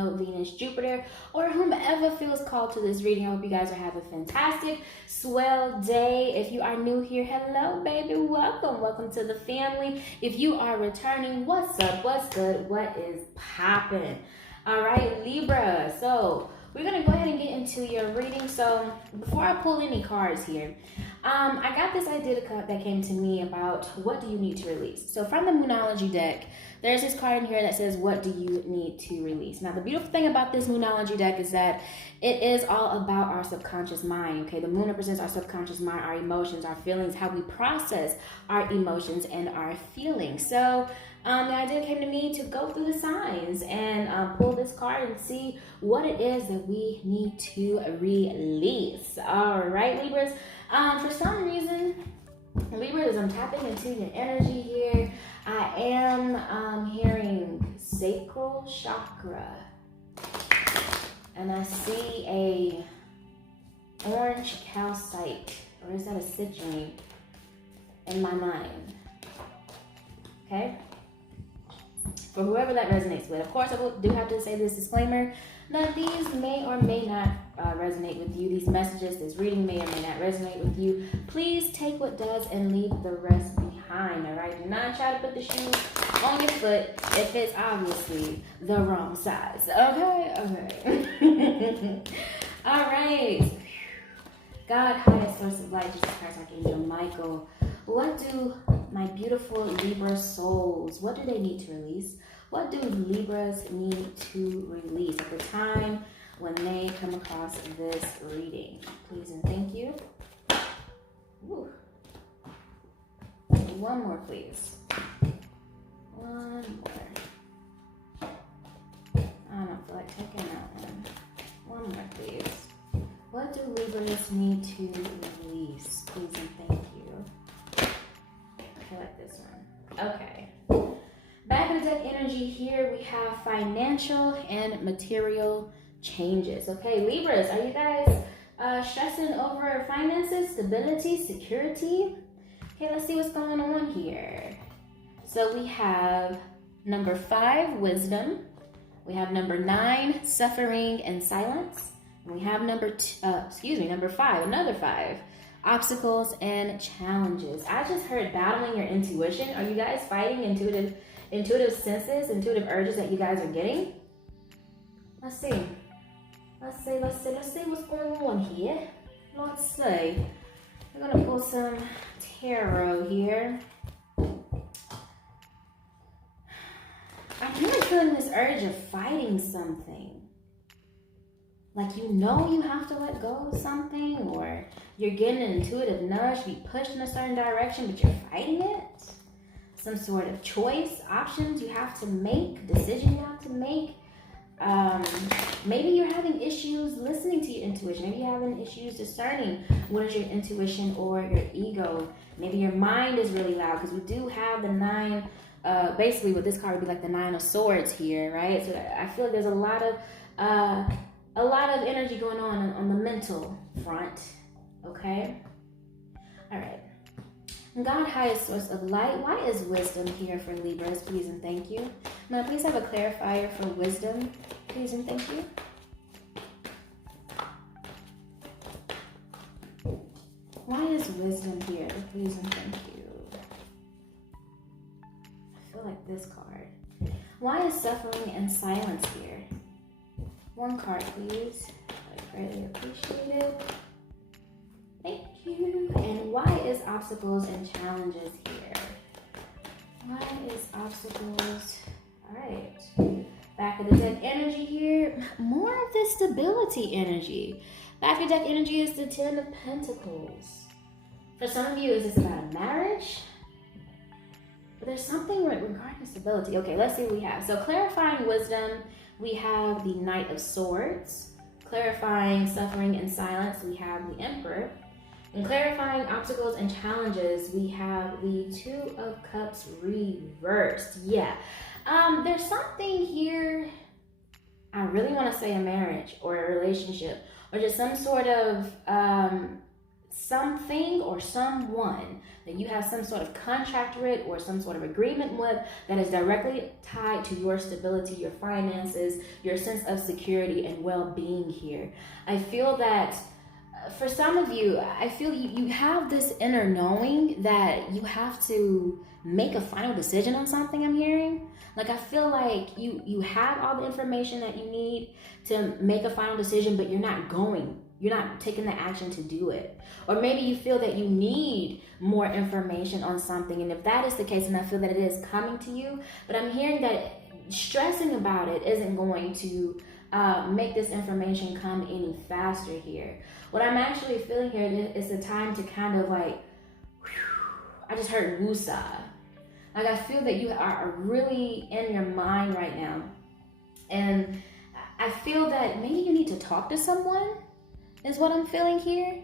Note, Venus, Jupiter, or whomever feels called to this reading. I hope you guys are having a fantastic, swell day. If you are new here, hello, baby. Welcome to the family. If you are returning, what's up? What's good? What is popping? All right, Libra. So we're going to go ahead and get into your reading. So before I pull any cards here, I got this idea that came to me about what do you need to release. So from the Moonology deck, there's this card in here that says, what do you need to release? Now, the beautiful thing about this Moonology deck is that it is all about our subconscious mind, okay? The moon represents our subconscious mind, our emotions, our feelings, how we process our emotions and our feelings. So the idea came to me to go through the signs and pull this card and see what it is that we need to release. All right, Libras. For some reason, Libras, I'm tapping into your energy here. I am hearing sacral chakra, and I see a orange calcite, or is that a citrine, in my mind. Okay? For whoever that resonates with. Of course, I do have to say this disclaimer that these may or may not resonate with you. These messages, this reading may or may not resonate with you. Please take what does and leave the rest behind, all right? Do not try to put the shoes on your foot if it's obviously the wrong size, okay? All right. God, highest source of light, Jesus Christ, Archangel Michael, what do my beautiful Libra souls, what do they need to release? What do Libras need to release at the time when they come across this reading? Please and thank you. Woo. One more, please. One more. I don't feel like taking that one. One more, please. What do Libras need to release? Please and thank you. I feel like this one. Okay. Back in the deck energy here, we have financial and material changes. Okay, Libras, are you guys stressing over finances, stability, security? Okay, let's see what's going on here. So we have number 5, wisdom. We have number 9, suffering and silence. And we have number 5, another 5, obstacles and challenges. I just heard battling your intuition. Are you guys fighting intuitive senses, intuitive urges that you guys are getting? Let's see what's going on here. Let's see. We're gonna pull some tarot here. I'm really feeling this urge of fighting something. Like, you know you have to let go of something, or you're getting an intuitive nudge to be pushed in a certain direction, but you're fighting it. Some sort of choice, options you have to make, decision you have to make. Maybe you're having issues listening to your intuition. Maybe you're having issues discerning what is your intuition or your ego. Maybe your mind is really loud, because we do have the 9, basically what this card would be like the 9 of swords here, right? So I feel like there's a lot of energy going on the mental front, okay? All right. God, highest source of light, why is wisdom here for Libras? Please and thank you. Now, please have a clarifier for wisdom. Please and thank you. Why is wisdom here? Please and thank you. I feel like this card. Why is suffering and silence here? One card, please. I greatly appreciate it. Thank you. And why is obstacles and challenges here? Why is obstacles? All right. Back of the deck energy here. More of this stability energy. Back of the deck energy is the 10 of Pentacles. For some of you, is this about a marriage? But there's something regarding stability. Okay, let's see what we have. So clarifying wisdom, we have the Knight of Swords. Clarifying suffering and silence, we have the Emperor. And clarifying obstacles and challenges, we have the 2 of Cups reversed. Yeah. There's something here, I really want to say a marriage or a relationship, or just some sort of something or someone that you have some sort of contract with or some sort of agreement with that is directly tied to your stability, your finances, your sense of security and well-being here. I feel that for some of you, I feel you have this inner knowing that you have to make a final decision on something, I'm hearing. Like, I feel like you have all the information that you need to make a final decision, but you're not taking the action to do it. Or maybe you feel that you need more information on something. And if that is the case, and I feel that it is coming to you, but I'm hearing that stressing about it isn't going to make this information come any faster here. What I'm actually feeling here is a time to kind of like, I just heard woosah. Like, I feel that you are really in your mind right now. And I feel that maybe you need to talk to someone, is what I'm feeling here.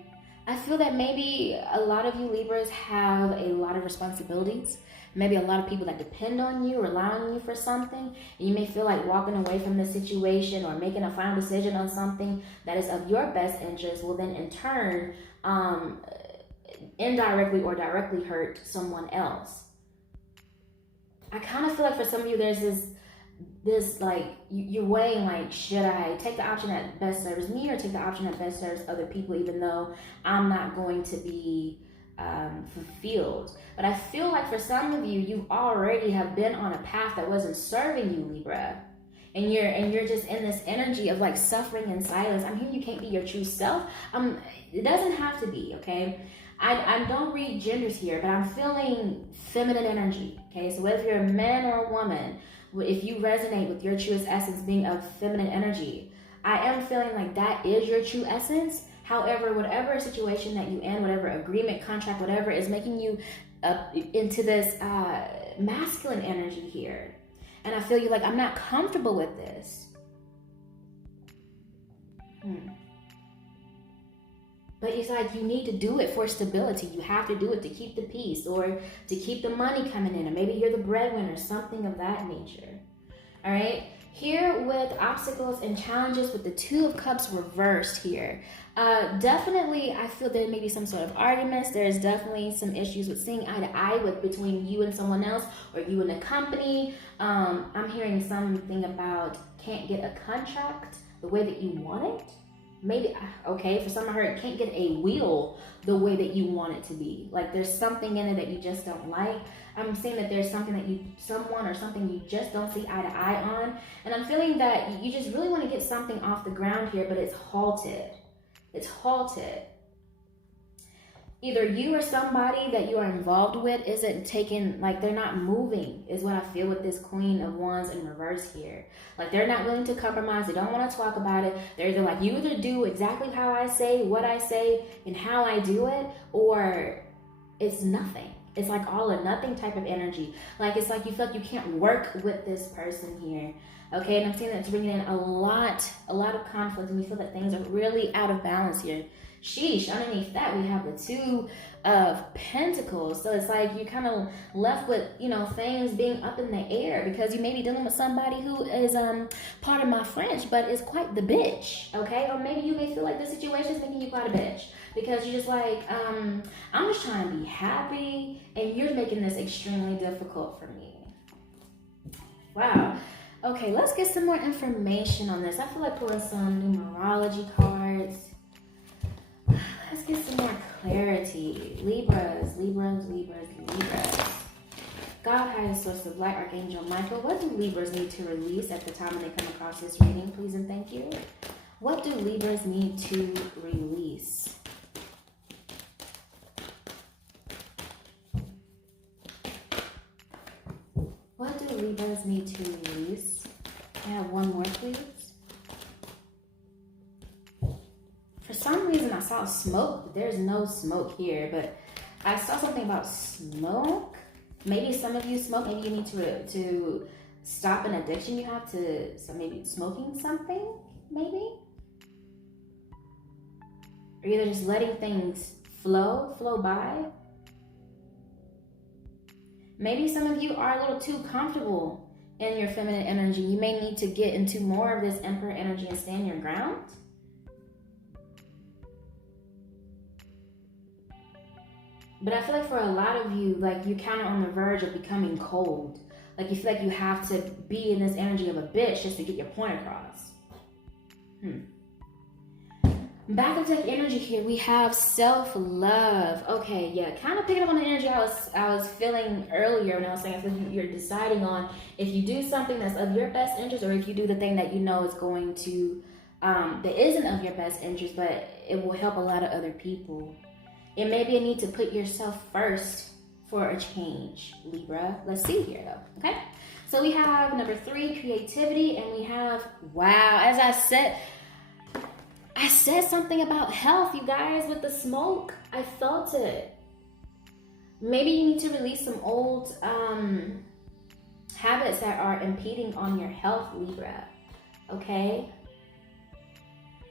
I feel that maybe a lot of you Libras have a lot of responsibilities. Maybe a lot of people that depend on you, rely on you for something. And you may feel like walking away from the situation or making a final decision on something that is of your best interest will then in turn indirectly or directly hurt someone else. I kind of feel like for some of you there's this like you're weighing like, should I take the option that best serves me or take the option that best serves other people, even though I'm not going to be fulfilled. But I feel like for some of you, you already have been on a path that wasn't serving you, Libra, and you're just in this energy of like suffering in silence. I'm hearing you can't be your true self. It doesn't have to be, okay? I don't read genders here, but I'm feeling feminine energy, okay? So whether you're a man or a woman, if you resonate with your truest essence being of feminine energy, I am feeling like that is your true essence. However, whatever situation that you in, whatever agreement, contract, whatever is making you into this masculine energy here. And I feel you like, I'm not comfortable with this. But it's like you need to do it for stability. You have to do it to keep the peace or to keep the money coming in. Or maybe you're the breadwinner, something of that nature. All right. Here with obstacles and challenges with the Two of Cups reversed here. Definitely, I feel there may be some sort of arguments. There's definitely some issues with seeing eye to eye between you and someone else or you and a company. I'm hearing something about can't get a contract the way that you want it. Maybe, okay, for some I heard can't get a wheel the way that you want it to be. Like there's something in it that you just don't like. I'm seeing that there's something that someone or something you just don't see eye to eye on. And I'm feeling that you just really want to get something off the ground here, but it's halted. It's halted. Either you or somebody that you are involved with isn't taking, like they're not moving is what I feel with this Queen of Wands in reverse here. Like they're not willing to compromise. They don't want to talk about it. They're either like, you either do exactly how I say, what I say, and how I do it, or it's nothing. It's like all or nothing type of energy. Like it's like you feel like you can't work with this person here. Okay, and I'm seeing that it's bringing in a lot of conflict, and you feel that things are really out of balance here. Sheesh, underneath that we have the Two of Pentacles. So it's like you're kind of left with, things being up in the air because you may be dealing with somebody who is, pardon my French, but is quite the bitch, okay? Or maybe you may feel like the situation is making you quite a bitch because you're just like, I'm just trying to be happy and you're making this extremely difficult for me. Wow. Okay, let's get some more information on this. I feel like pulling some numerology cards. Let's get some more clarity. Libras. God, highest source of light, Archangel Michael. What do Libras need to release at the time when they come across this reading, please and thank you? What do Libras need to release? What do Libras need to release? I have one more, please. For some reason, I saw smoke, but there's no smoke here. But I saw something about smoke. Maybe some of you smoke. Maybe you need to stop an addiction you have to. So maybe smoking something. Maybe. Or either just letting things flow by. Maybe some of you are a little too comfortable in your feminine energy. You may need to get into more of this Emperor energy and stand your ground. But I feel like for a lot of you, like you're kind of on the verge of becoming cold. Like you feel like you have to be in this energy of a bitch just to get your point across. Back of deck energy here, we have self-love. Okay, yeah, kind of picking up on the energy I was feeling earlier when I was saying I feel like you're deciding on if you do something that's of your best interest or if you do the thing that you know is going to, that isn't of your best interest, but it will help a lot of other people. It may be a need to put yourself first for a change, Libra. Let's see here though, okay? So we have number 3, creativity, and we have, wow, as I said something about health, you guys, with the smoke. I felt it. Maybe you need to release some old habits that are impeding on your health, Libra, okay?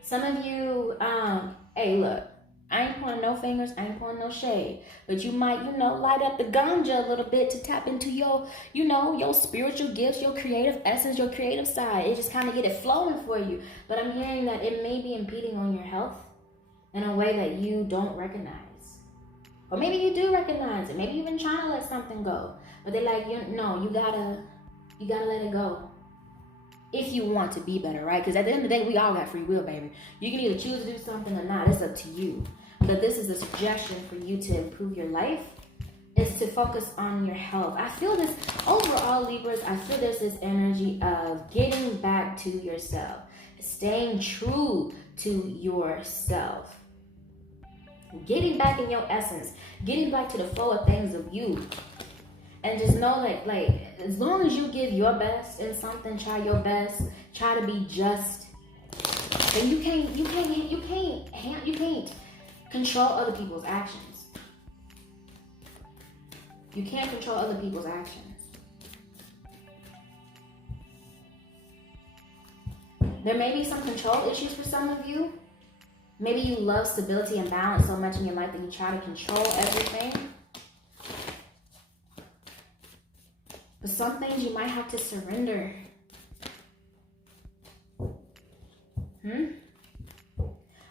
Some of you, hey, look, I ain't pointing no fingers, I ain't pointing no shade, but you might, light up the ganja a little bit to tap into your, your spiritual gifts, your creative essence, your creative side. It just kind of get it flowing for you. But I'm hearing that it may be impeding on your health in a way that you don't recognize. Or maybe you do recognize it. Maybe you've been trying to let something go, but they're like, no, you gotta let it go. If you want to be better, right? Because at the end of the day, we all got free will, baby. You can either choose to do something or not. It's up to you. But this is a suggestion for you to improve your life, is to focus on your health. I feel this, overall, Libras, I feel there's this energy of getting back to yourself, staying true to yourself, getting back in your essence, getting back to the flow of things of you. And just know that, like, as long as you give your best in something, try your best, try to be just, then you can't control other people's actions. You can't control other people's actions. There may be some control issues for some of you. Maybe you love stability and balance so much in your life that you try to control everything. But some things you might have to surrender.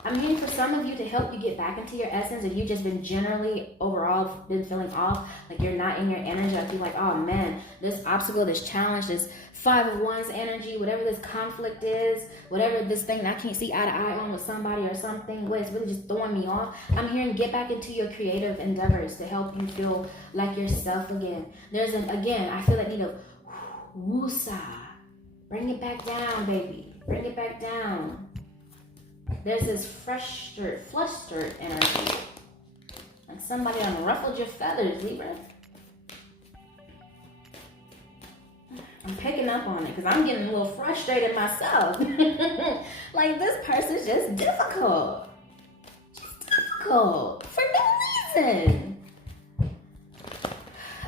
I'm hearing for some of you to help you get back into your essence. If you've just been generally overall been feeling off, like you're not in your energy, I feel like, oh man, this obstacle, this challenge, this 5 of Wands energy, whatever this conflict is, whatever this thing that I can't see eye to eye on with somebody or something, it's really just throwing me off. I'm hearing get back into your creative endeavors to help you feel like yourself again. I feel like, woosah. Bring it back down, baby. Bring it back down. There's this flustered energy. Like somebody unruffled your feathers, Libra. I'm picking up on it because I'm getting a little frustrated myself. Like this person's just difficult. For no reason.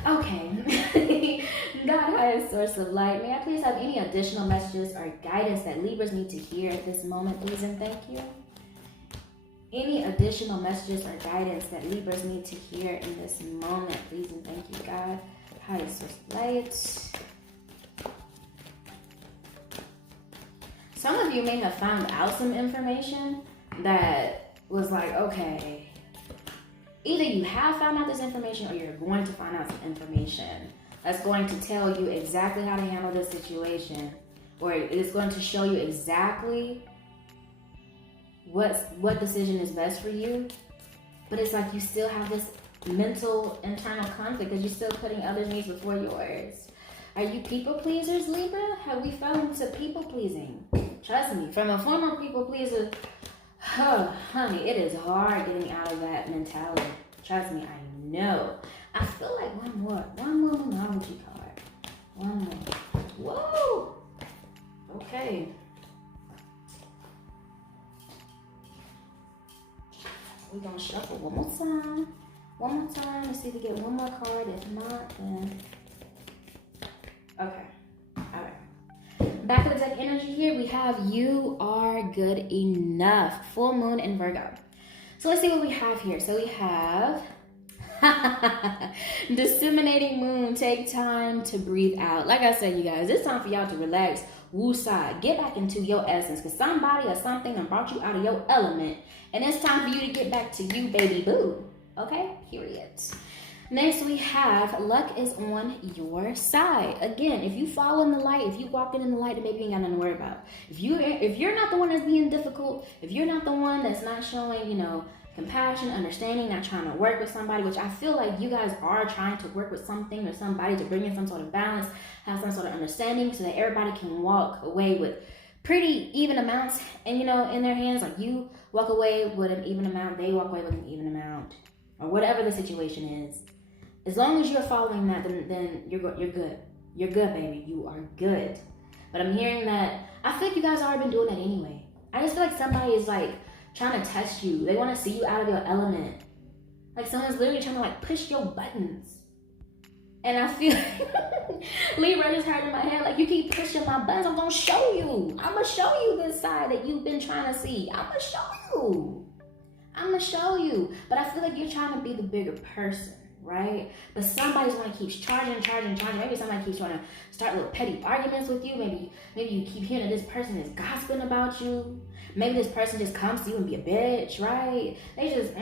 Okay. God, highest source of light, may I please have any additional messages or guidance that Libras need to hear at this moment, please and thank you. Any additional messages or guidance that Libras need to hear in this moment, please and thank you, God. Highest source of light. Some of you may have found out some information that was like, okay, either you have found out this information or you're going to find out some information that's going to tell you exactly how to handle this situation, or it's going to show you exactly what decision is best for you. But it's like you still have this mental internal conflict because you're still putting others' needs before yours. Are you people pleasers, Libra? Have we fell into people pleasing? Trust me, from a former people pleaser, honey, it is hard getting out of that mentality. Trust me, I know. I feel like one more numerology card. One more. Whoa! Okay. We're gonna shuffle one more time. One more time. Let's see if we get one more card. If not, then okay. Alright. Back of the deck energy here, we have you are good enough. Full moon in Virgo. So let's see what we have here. So we have disseminating moon. Take time to breathe out. Like I said, you guys, it's time for y'all to relax. Woosah. Get back into your essence because somebody or something done brought you out of your element. And it's time for you to get back to you, baby boo. Okay, period. Next, we have luck is on your side. Again, if you follow in the light, if you walk in the light, then maybe you ain't got nothing to worry about. If you're not the one that's being difficult, if you're not the one that's not showing, compassion, understanding, not trying to work with somebody, which I feel like you guys are trying to work with something or somebody to bring in some sort of balance, have some sort of understanding so that everybody can walk away with pretty even amounts and in their hands. Like you walk away with an even amount, they walk away with an even amount, or whatever the situation is. As long as you're following that, then you're good. You're good, baby. You are good. But I'm hearing that, I feel like you guys already been doing that anyway. I just feel like somebody is like trying to test you. They want to see you out of your element. Like someone's literally trying to like push your buttons. And I feel Libra just heard in my head, like, you keep pushing my buttons, I'm going to show you. I'm going to show you this side that you've been trying to see. I'm going to show you. I'm going to show you. But I feel like you're trying to be the bigger person, right? But somebody's going to keep charging. Maybe somebody keeps trying to start little petty arguments with you. Maybe you keep hearing that this person is gossiping about you. Maybe this person just comes to you and be a bitch, right? They just,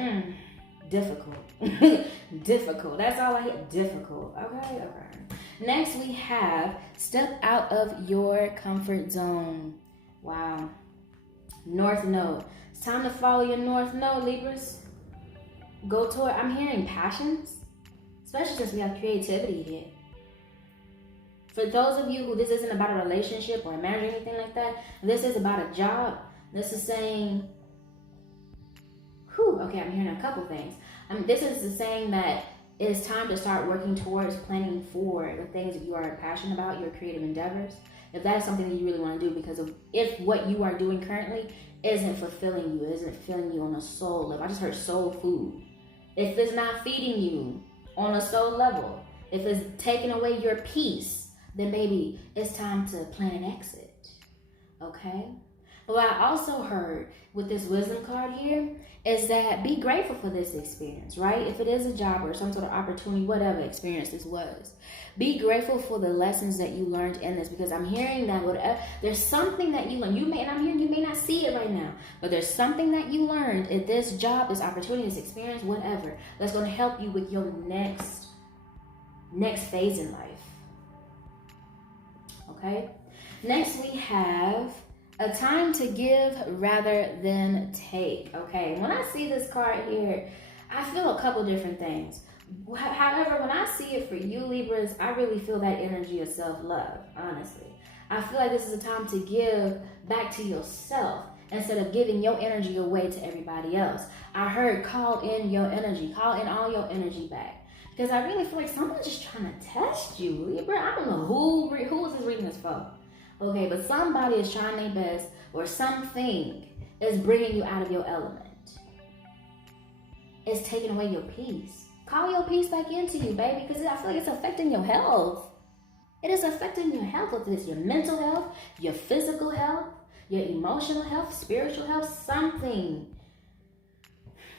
difficult. Difficult. That's all I hear. Difficult. Okay. Next, we have step out of your comfort zone. Wow. North Node. It's time to follow your North Node, Libras. Go toward, I'm hearing passions, especially since we have creativity here. For those of you who this isn't about a relationship or a marriage or anything like that, this is about a job. This is saying, okay, I'm hearing a couple things. This is saying that it's time to start working towards planning for the things that you are passionate about, your creative endeavors. If that is something that you really want to do, because if what you are doing currently isn't fulfilling you, isn't filling you on a soul level. I just heard soul food. If it's not feeding you on a soul level, if it's taking away your peace, then maybe it's time to plan an exit. Okay? But what I also heard with this wisdom card here is that be grateful for this experience, right? If it is a job or some sort of opportunity, whatever experience this was, be grateful for the lessons that you learned in this, because I'm hearing that there's something that you learned. You may not see it right now, but there's something that you learned in this job, this opportunity, this experience, whatever, that's going to help you with your next phase in life. Okay? Next, we have a time to give rather than take. Okay, when I see this card here, I feel a couple different things. However, when I see it for you, Libras, I really feel that energy of self-love, honestly. I feel like this is a time to give back to yourself instead of giving your energy away to everybody else. I heard call in your energy, call in all your energy back. Because I really feel like someone's just trying to test you, Libra. I don't know who is this reading this for. Okay, but somebody is trying their best, or something is bringing you out of your element. It's taking away your peace. Call your peace back into you, baby, because I feel like it's affecting your health. It is affecting your health, whether it's your mental health, your physical health, your emotional health, spiritual health, something.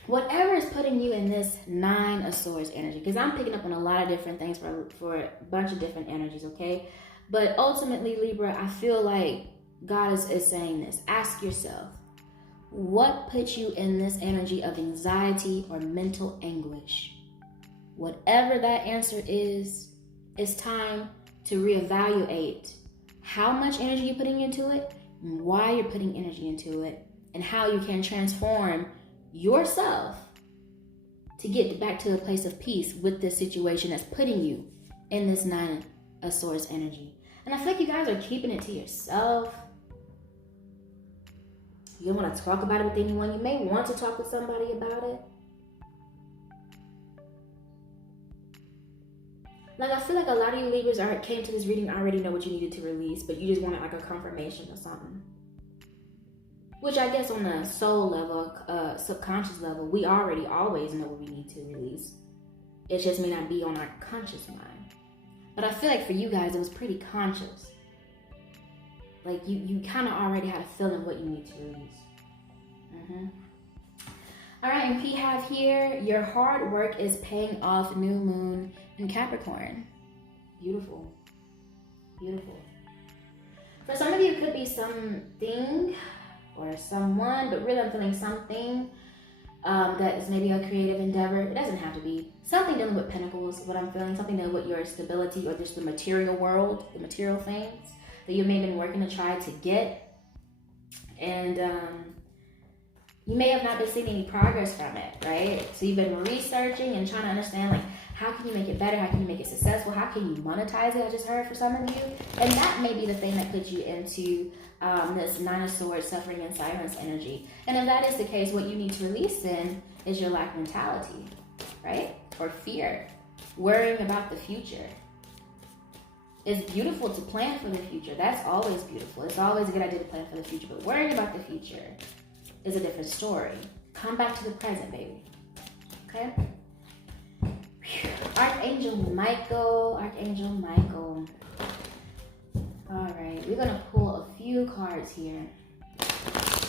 Whatever is putting you in this 9 of Swords energy, because I'm picking up on a lot of different things for a bunch of different energies, okay? But ultimately, Libra, I feel like God is saying this. Ask yourself, what puts you in this energy of anxiety or mental anguish? Whatever that answer is, it's time to reevaluate how much energy you're putting into it, why you're putting energy into it, and how you can transform yourself to get back to a place of peace with this situation that's putting you in this 9 of Swords energy. And I feel like you guys are keeping it to yourself. You don't want to talk about it with anyone. You may want to talk with somebody about it. Like, I feel like a lot of you Libras came to this reading already know what you needed to release, but you just wanted like a confirmation or something. Which I guess on the soul level, subconscious level, we already always know what we need to release. It just may not be on our conscious mind. But I feel like for you guys, it was pretty conscious. Like you kind of already had a feeling of what you need to release. All right, and we have here, your hard work is paying off, new moon in Capricorn. Beautiful. Beautiful. For some of you, it could be something or someone, but really I'm feeling something that is maybe a creative endeavor. It doesn't have to be. Something dealing with pentacles, what I'm feeling. Something dealing with your stability or just the material world, the material things that you may have been working to try to get. And you may have not been seeing any progress from it, right? So you've been researching and trying to understand, like, how can you make it better? How can you make it successful? How can you monetize it? I just heard for some of you. And that may be the thing that puts you into this Nine of Swords, suffering in silence energy. And if that is the case, what you need to release then is your lack mentality, right? Or fear, worrying about the future. It's beautiful to plan for the future. That's always beautiful. It's always a good idea to plan for the future. But worrying about the future is a different story. Come back to the present, baby. Okay? Archangel Michael. All right, we're gonna pull a few cards here.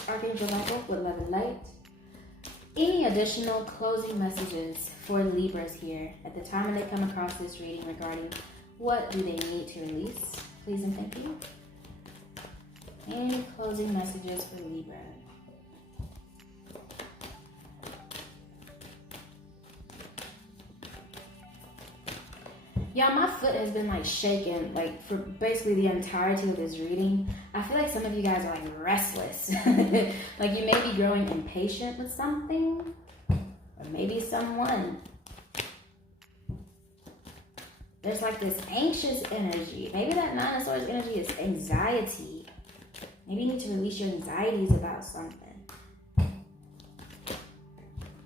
Archangel Michael with love and light. Any additional closing messages for Libras here at the time when they come across this reading regarding what do they need to release? Please and thank you. Any closing messages for Libra? Yeah, my foot has been like shaking like for basically the entirety of this reading. I feel like some of you guys are like restless. Like you may be growing impatient with something or maybe someone. There's like this anxious energy. Maybe that Nine of Swords energy is anxiety. Maybe you need to release your anxieties about something.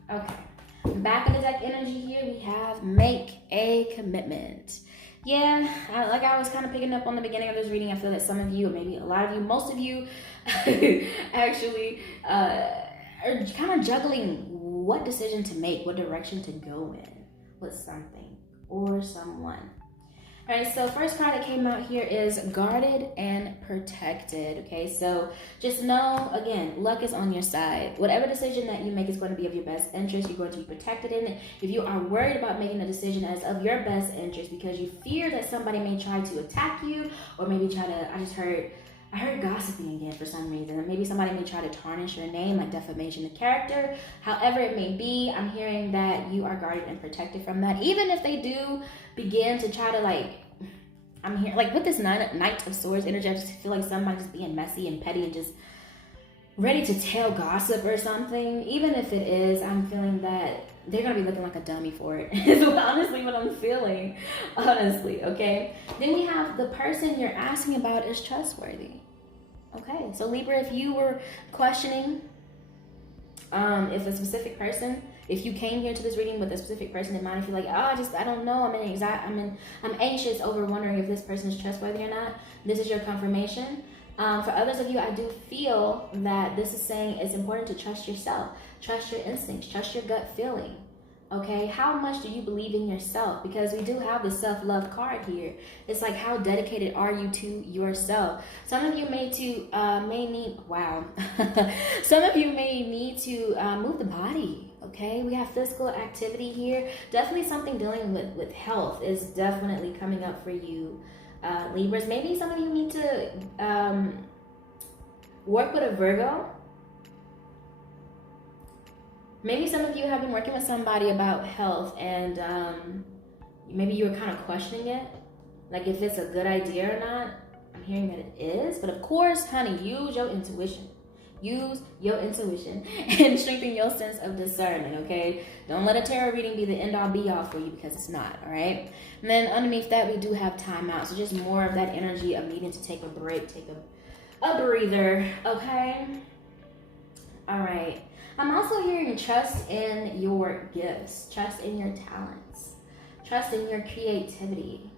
Okay. Back of the deck energy here, we have make a commitment. Yeah, like I was kind of picking up on the beginning of this reading, I feel that some of you, or maybe a lot of you, most of you, actually are kind of juggling what decision to make, what direction to go in with something or someone. All right, so first card that came out here is guarded and protected. Okay, so just know, again, luck is on your side. Whatever decision that you make is going to be of your best interest. You're going to be protected in it. If you are worried about making a decision as of your best interest because you fear that somebody may try to attack you or maybe try to, I heard gossiping again for some reason. And maybe somebody may try to tarnish your name, like defamation of character. However it may be, I'm hearing that you are guarded and protected from that. Even if they do begin to try to I'm here, like with this Knight of Swords energy, I just feel like somebody's just being messy and petty and just ready to tell gossip or something. Even if it is, I'm feeling that they're going to be looking like a dummy for it. Is honestly what I'm feeling. Honestly, okay? Then we have the person you're asking about is trustworthy. Okay, so Libra, if you were questioning if a specific person, if you came here to this reading with a specific person in mind, if you're like, I don't know, I'm anxious over wondering if this person is trustworthy or not, this is your confirmation. For others of you, I do feel that this is saying it's important to trust yourself, trust your instincts, trust your gut feeling. Okay, how much do you believe in yourself? Because we do have the self-love card here. It's like, how dedicated are you to yourself? Some of you may need some of you may need to move the body. Okay, we have physical activity here. Definitely something dealing with health is definitely coming up for you, Libras. Maybe some of you need to work with a Virgo. Maybe some of you have been working with somebody about health and maybe you were kind of questioning it, like if it's a good idea or not. I'm hearing that it is, but of course, honey, use your intuition. Use your intuition and strengthen your sense of discernment, okay? Don't let a tarot reading be the end-all be-all for you, because it's not, all right? And then underneath that, we do have time out. So just more of that energy of needing to take a break, take a breather, okay? All right. I'm also hearing trust in your gifts, trust in your talents, trust in your creativity.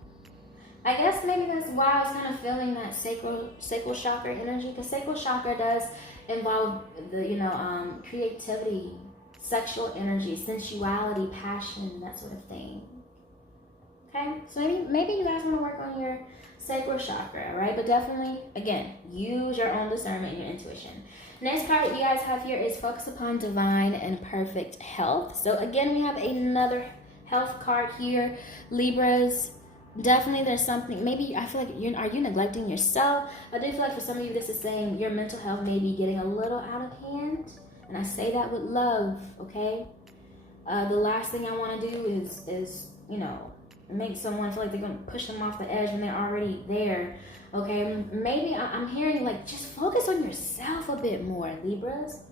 I guess maybe that's why I was kind of feeling that sacral chakra energy, because sacral chakra does involve the creativity, sexual energy, sensuality, passion, that sort of thing. Okay, so maybe you guys want to work on your sacral chakra, right? But definitely, again, use your own discernment and your intuition. Next card that you guys have here is focus upon divine and perfect health. So again, we have another health card here, Libras. Definitely there's something, maybe I feel like are you neglecting yourself? I do feel like for some of you this is saying your mental health may be getting a little out of hand. And I say that with love, okay? The last thing I want to do is, you know, make someone feel like they're going to push them off the edge when they're already there, okay? Maybe I'm hearing, like, just focus on yourself a bit more, Libras.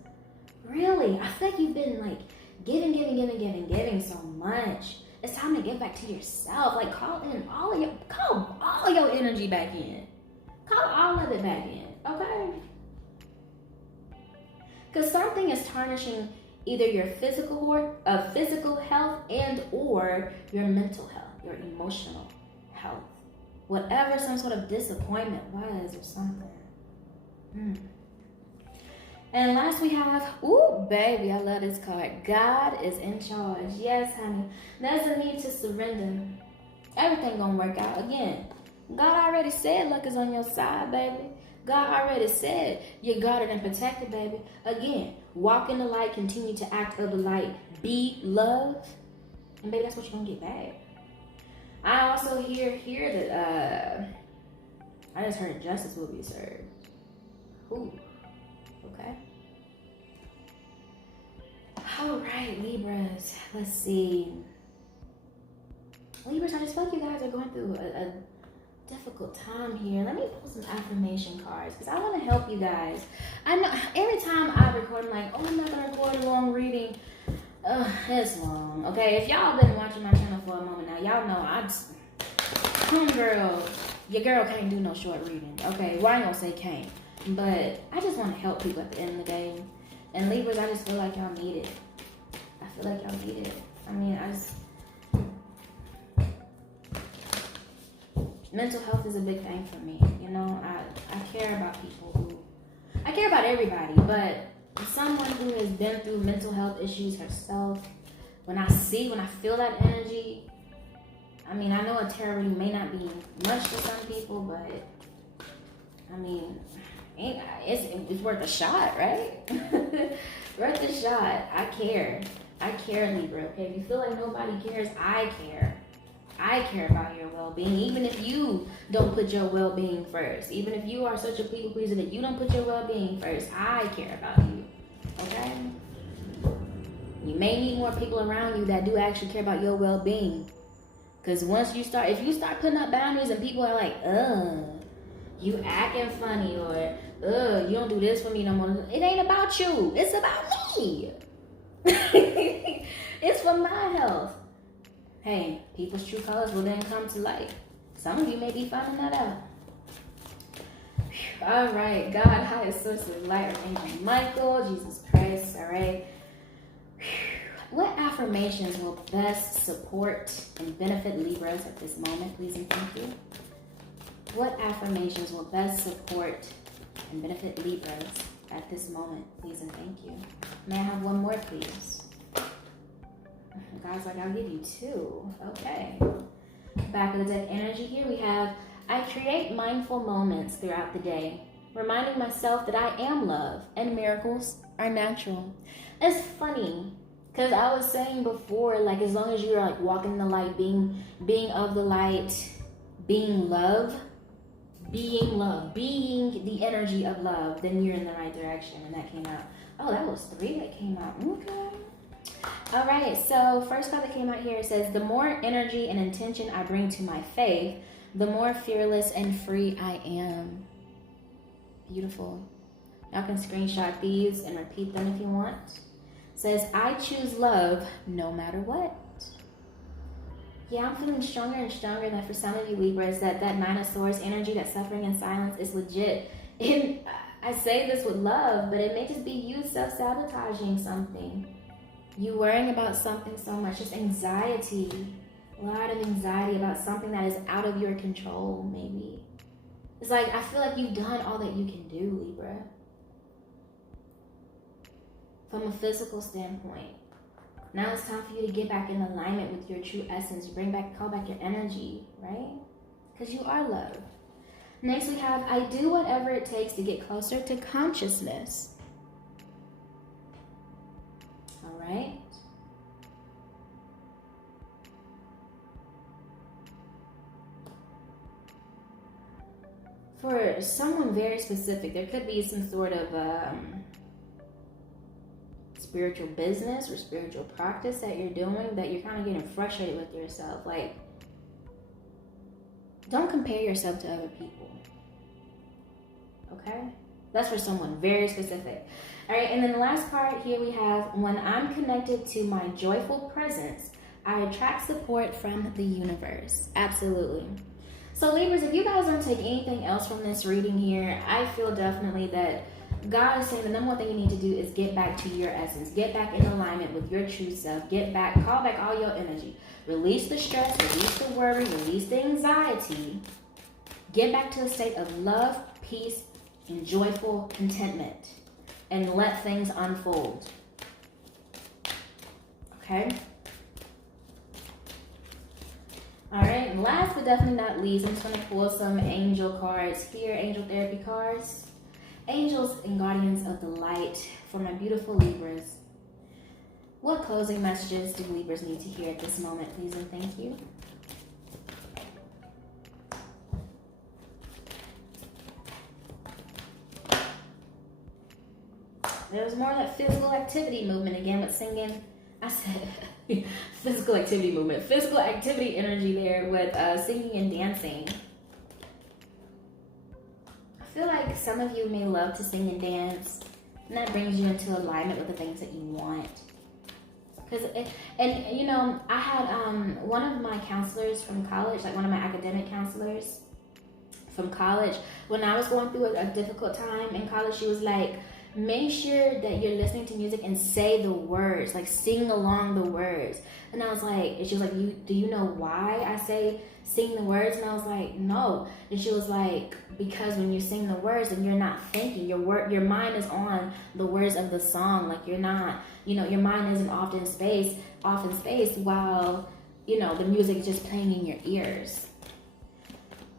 Really, I feel like you've been, like, giving so much. It's time to give back to yourself. Like, call all your energy back in. Call all of it back in, okay? Because something is tarnishing either your physical health and or your mental health, your emotional health. Whatever some sort of disappointment was or something. And last we have, ooh, baby, I love this card. God is in charge. Yes, honey. There's a need to surrender. Everything gonna work out. Again, God already said luck is on your side, baby. God already said you're guarded and protected, baby. Again, walk in the light, continue to act of the light, be love, and baby, that's what you're gonna get back. I also hear that I just heard justice will be served. Ooh, okay. All right, Libras. Let's see. Libras, I just feel like you guys are going through a difficult time here. Let me pull some affirmation cards because I want to help you guys. I know every time I record, I'm like, oh, I'm not gonna record a long reading. It's long. Okay, if y'all been watching my channel for a moment now, y'all know your girl can't do no short reading. Okay, well, I ain't gonna say can't, but I just want to help people at the end of the day. And Libras, I just feel like y'all need it. I feel like y'all need it. I mean, mental health is a big thing for me. You know, I care about I care about everybody, but someone who has been through mental health issues herself, when I feel that energy, I mean, I know a tarot reading may not be much for some people, but I mean, it's worth a shot, right? Worth a shot. I care, Libra, okay? If you feel like nobody cares, I care. I care about your well-being, even if you don't put your well-being first. Even if you are such a people pleaser that you don't put your well-being first, I care about you, okay? You may need more people around you that do actually care about your well-being. Because if you start putting up boundaries and people are like, you acting funny, or, you don't do this for me no more. It ain't about you. It's about me. It's for my health. Hey, people's true colors will then come to light. Some of you may be finding that out. All right, God, highest source of light, Archangel Michael, Jesus Christ, all right. What affirmations will best support and benefit Libras at this moment, please and thank you? What affirmations will best support and benefit Libras at this moment, please and thank you? May I have one more, please? God's like, I'll give you two. Okay. Back of the deck energy here, we have, I create mindful moments throughout the day, reminding myself that I am love and miracles are natural. It's funny, because I was saying before, like, as long as you're like walking the light, being of the light, being love, being the energy of love, then you're in the right direction. And that came out. Oh, that was 3 that came out. Okay. All right, so first card that came out here says, the more energy and intention I bring to my faith, the more fearless and free I am. Beautiful. Y'all can screenshot these and repeat them if you want. It says, I choose love no matter what. Yeah, I'm feeling stronger and stronger that for some of you Libras, that 9 of Swords energy, that suffering in silence is legit. And I say this with love, but it may just be you self-sabotaging something. You worrying about something so much, just anxiety, a lot of anxiety about something that is out of your control, maybe. It's like, I feel like you've done all that you can do, Libra. From a physical standpoint. Now it's time for you to get back in alignment with your true essence. Call back your energy, right? Because you are love. Next we have, I do whatever it takes to get closer to consciousness. Right? For someone very specific, there could be some sort of spiritual business or spiritual practice that you're doing that you're kind of getting frustrated with yourself. Like, don't compare yourself to other people. Okay? That's for someone very specific. All right, and then the last card here we have, when I'm connected to my joyful presence, I attract support from the universe. Absolutely. So Libras, if you guys don't take anything else from this reading here, I feel definitely that God is saying the number one thing you need to do is get back to your essence. Get back in alignment with your true self. Get back, call back all your energy. Release the stress, release the worry, release the anxiety. Get back to a state of love, peace, and joyful contentment. And let things unfold. Okay? Alright, and last but definitely not least, I'm just going to pull some angel cards here, angel therapy cards. Angels and guardians of the light for my beautiful Libras. What closing messages do Libras need to hear at this moment, please and thank you? There was more of that physical activity movement again with singing. I said physical activity movement. Physical activity energy there with singing and dancing. I feel like some of you may love to sing and dance, and that brings you into alignment with the things that you want. And you know, I had one of my counselors from college, like one of my academic counselors from college, when I was going through a difficult time in college, she was like, make sure that you're listening to music and say the words, like sing along the words. And I was like, and she was like, do you know why I say sing the words? And I was like, no. And she was like, because when you sing the words and you're not thinking, your mind is on the words of the song. Like you're not, you know, your mind isn't off in space while, you know, the music is just playing in your ears.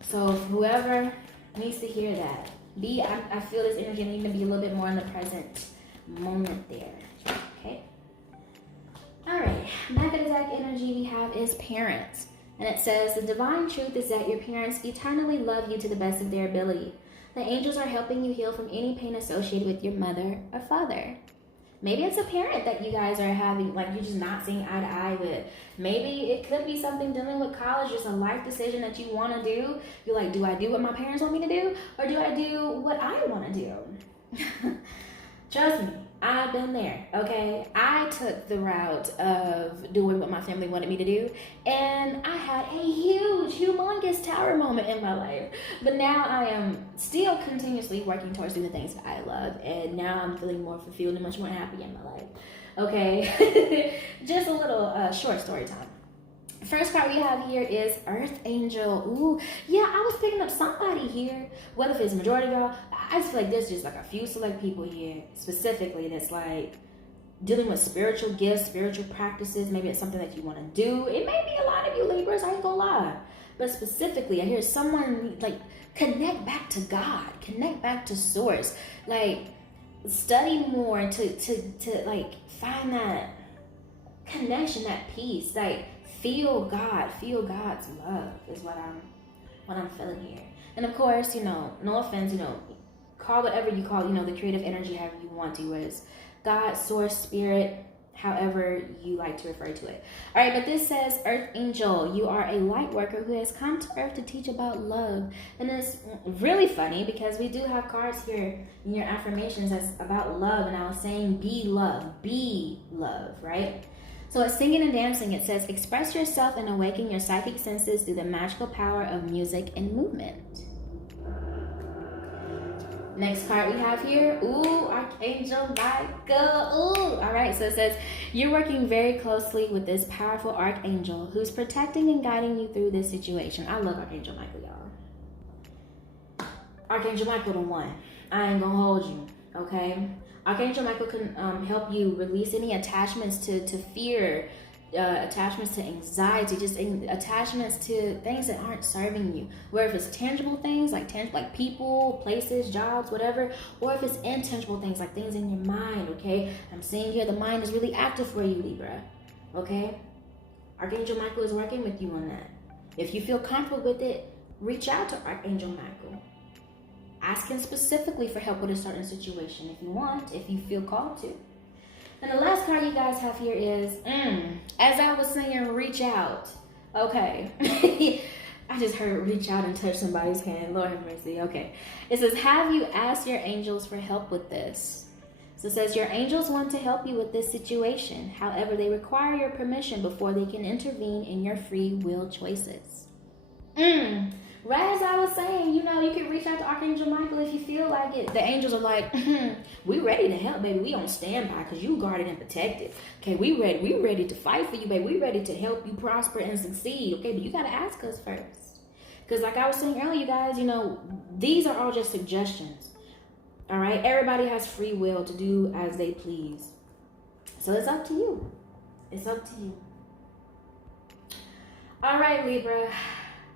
So whoever needs to hear that, I feel this energy needing to be a little bit more in the present moment there. Okay. All right. Back of the deck energy we have is parents. And it says, the divine truth is that your parents eternally love you to the best of their ability. The angels are helping you heal from any pain associated with your mother or father. Maybe it's a parent that you guys are having, like you're just not seeing eye to eye with. Maybe it could be something dealing with college, just a life decision that you want to do. You're like, do I do what my parents want me to do? Or do I do what I want to do? Trust me, I've been there, okay? I took the route of doing what my family wanted me to do, and I had a huge, humongous tower moment in my life. But now I am still continuously working towards doing the things that I love, and now I'm feeling more fulfilled and much more happy in my life, okay? Just a little short story time. First card we have here is Earth Angel. Ooh, yeah, I was picking up somebody here. Whether if it's majority of y'all, I just feel like there's just like a few select people here specifically that's like dealing with spiritual gifts, spiritual practices. Maybe it's something that you want to do. It may be a lot of you Libras, I ain't gonna lie. But specifically, I hear someone like connect back to God, connect back to source. Like study more to like find that connection, that peace, like feel God's love is what I'm feeling here. And of course, you know, no offense, you know, call whatever you call, you know, the creative energy however you want to, whether it's God, source, spirit, however you like to refer to it. All right, but this says, Earth Angel, you are a light worker who has come to Earth to teach about love. And it's really funny because we do have cards here in your affirmations that's about love, and I was saying be love, right? So it's singing and dancing. It says, express yourself and awaken your psychic senses through the magical power of music and movement. Next card we have here, ooh, Archangel Michael. Ooh, all right, so it says, you're working very closely with this powerful Archangel who's protecting and guiding you through this situation. I love Archangel Michael, y'all. Archangel Michael the one. I ain't gonna hold you, okay? Archangel Michael can help you release any attachments to fear, attachments to anxiety, just attachments to things that aren't serving you. Where if it's tangible things like people, places, jobs, whatever, or if it's intangible things like things in your mind, okay? I'm seeing here the mind is really active for you, Libra, okay? Archangel Michael is working with you on that. If you feel comfortable with it, reach out to Archangel Michael. Ask him specifically for help with a certain situation if you want, if you feel called to. And the last card you guys have here is, as I was saying, reach out. Okay. I just heard reach out and touch somebody's hand. Lord have mercy. Okay. It says, have you asked your angels for help with this? So it says, your angels want to help you with this situation. However, they require your permission before they can intervene in your free will choices. Right as I was saying, you know, you can reach out to Archangel Michael if you feel like it. The angels are like, we ready to help, baby. We on standby because you guarded and protected. Okay, we ready to fight for you, baby. We ready to help you prosper and succeed. Okay, but you got to ask us first. Because like I was saying earlier, you guys, you know, these are all just suggestions. All right, everybody has free will to do as they please. So it's up to you. It's up to you. All right, Libra.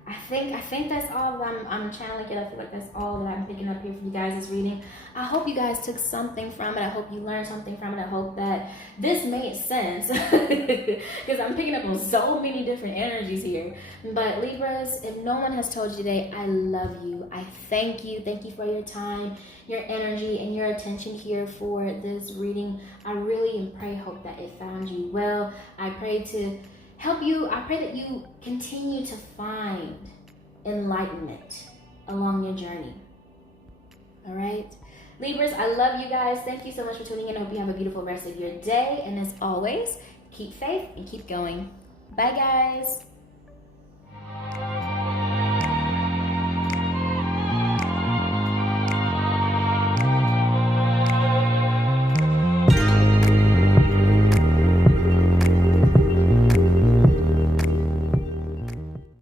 I think that's all that I'm channeling it. I feel like that's all that I'm picking up here for you guys this reading. I hope you guys took something from it. I hope you learned something from it. I hope that this made sense because I'm picking up on so many different energies here. But Libras, if no one has told you today, I love you. I thank you. Thank you for your time, your energy, and your attention here for this reading. I really and pray, hope that it found you well. I pray to help you. I pray that you continue to find enlightenment along your journey. All right, Libras, I love you guys. Thank you so much for tuning in. I hope you have a beautiful rest of your day. And as always, keep faith and keep going. Bye, guys.